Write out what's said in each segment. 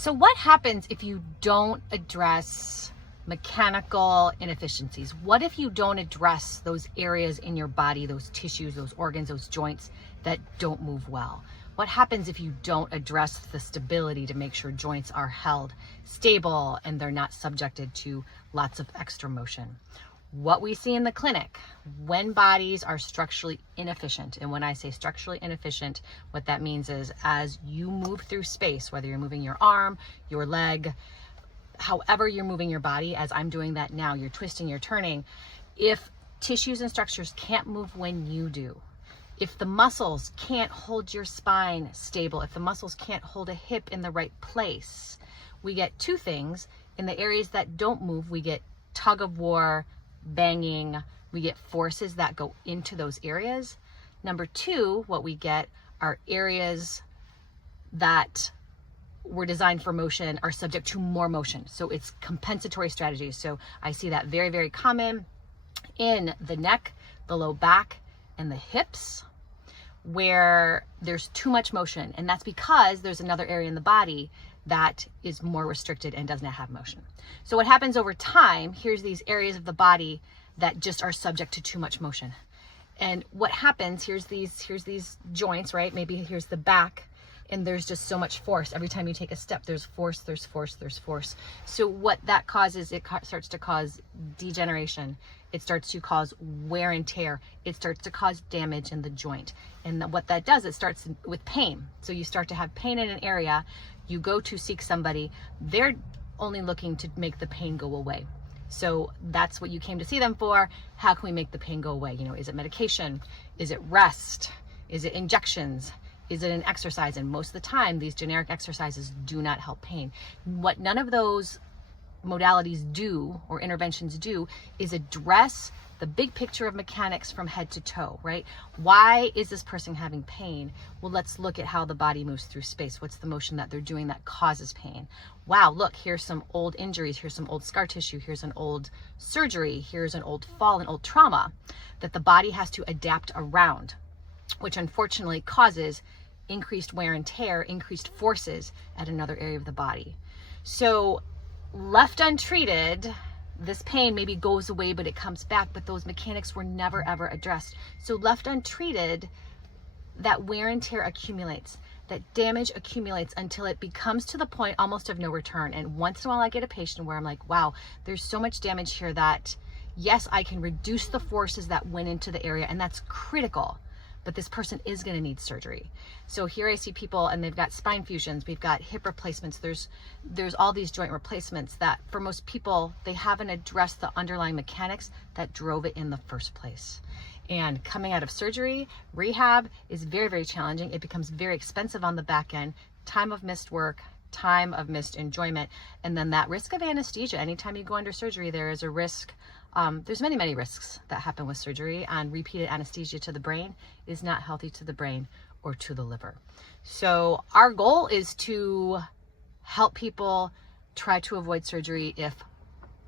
So what happens if you don't address mechanical inefficiencies? What if you don't address those areas in your body, those tissues, those organs, those joints that don't move well? What happens if you don't address the stability to make sure joints are held stable and they're not subjected to lots of extra motion? What we see in the clinic when bodies are structurally inefficient, and when I say structurally inefficient, what that means is as you move through space, whether you're moving your arm, your leg, however you're moving your body, as I'm doing that now, you're twisting, you're turning, if tissues and structures can't move when you do, if the muscles can't hold your spine stable, if the muscles can't hold a hip in the right place, we get two things. In the areas that don't move, we get tug of war, banging, we get forces that go into those areas. Number two, what we get are areas that were designed for motion are subject to more motion. So it's compensatory strategies. So I see that very, very common in the neck, the low back, and the hips, where there's too much motion. And that's because there's another area in the body that is more restricted and does not have motion. So what happens over time, here's these areas of the body that just are subject to too much motion. And what happens, here's these joints, right? Maybe here's the back, and there's just so much force. Every time you take a step, there's force, there's force, there's force. So what that causes, it starts to cause degeneration. It starts to cause wear and tear. It starts to cause damage in the joint. And what that does, it starts with pain. So you start to have pain in an area, you go to seek somebody, they're only looking to make the pain go away. So that's what you came to see them for. How can we make the pain go away? You know, is it medication? Is it rest? Is it injections? Is it an exercise? And most of the time, these generic exercises do not help pain. What none of those modalities do or interventions do is address the big picture of mechanics from head to toe, right? Why is this person having pain? Well, let's look at how the body moves through space. What's the motion that they're doing that causes pain? Wow, look, here's some old injuries, here's some old scar tissue, here's an old surgery, here's an old fall, an old trauma that the body has to adapt around, which unfortunately causes increased wear and tear, increased forces at another area of the body. So left untreated, this pain maybe goes away, but it comes back, but those mechanics were never ever addressed. So left untreated, that wear and tear accumulates, that damage accumulates until it becomes to the point almost of no return. And once in a while I get a patient where I'm like, wow, there's so much damage here that yes, I can reduce the forces that went into the area, and that's critical. But this person is going to need surgery. So here I see people and they've got spine fusions, we've got hip replacements, there's all these joint replacements that for most people, they haven't addressed the underlying mechanics that drove it in the first place. And coming out of surgery, rehab is very, very challenging. It becomes very expensive on the back end, time of missed work, time of missed enjoyment, and then that risk of anesthesia. Anytime you go under surgery, there is a risk. There's many, many risks that happen with surgery, and repeated anesthesia to the brain is not healthy to the brain or to the liver. So our goal is to help people try to avoid surgery if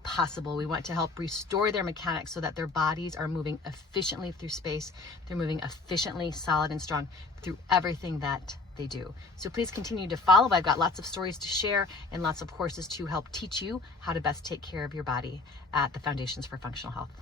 possible. We want to help restore their mechanics so that their bodies are moving efficiently through space. They're moving efficiently, solid and strong through everything that they do. So please continue to follow. I've got lots of stories to share and lots of courses to help teach you how to best take care of your body at the Foundations for Functional Health.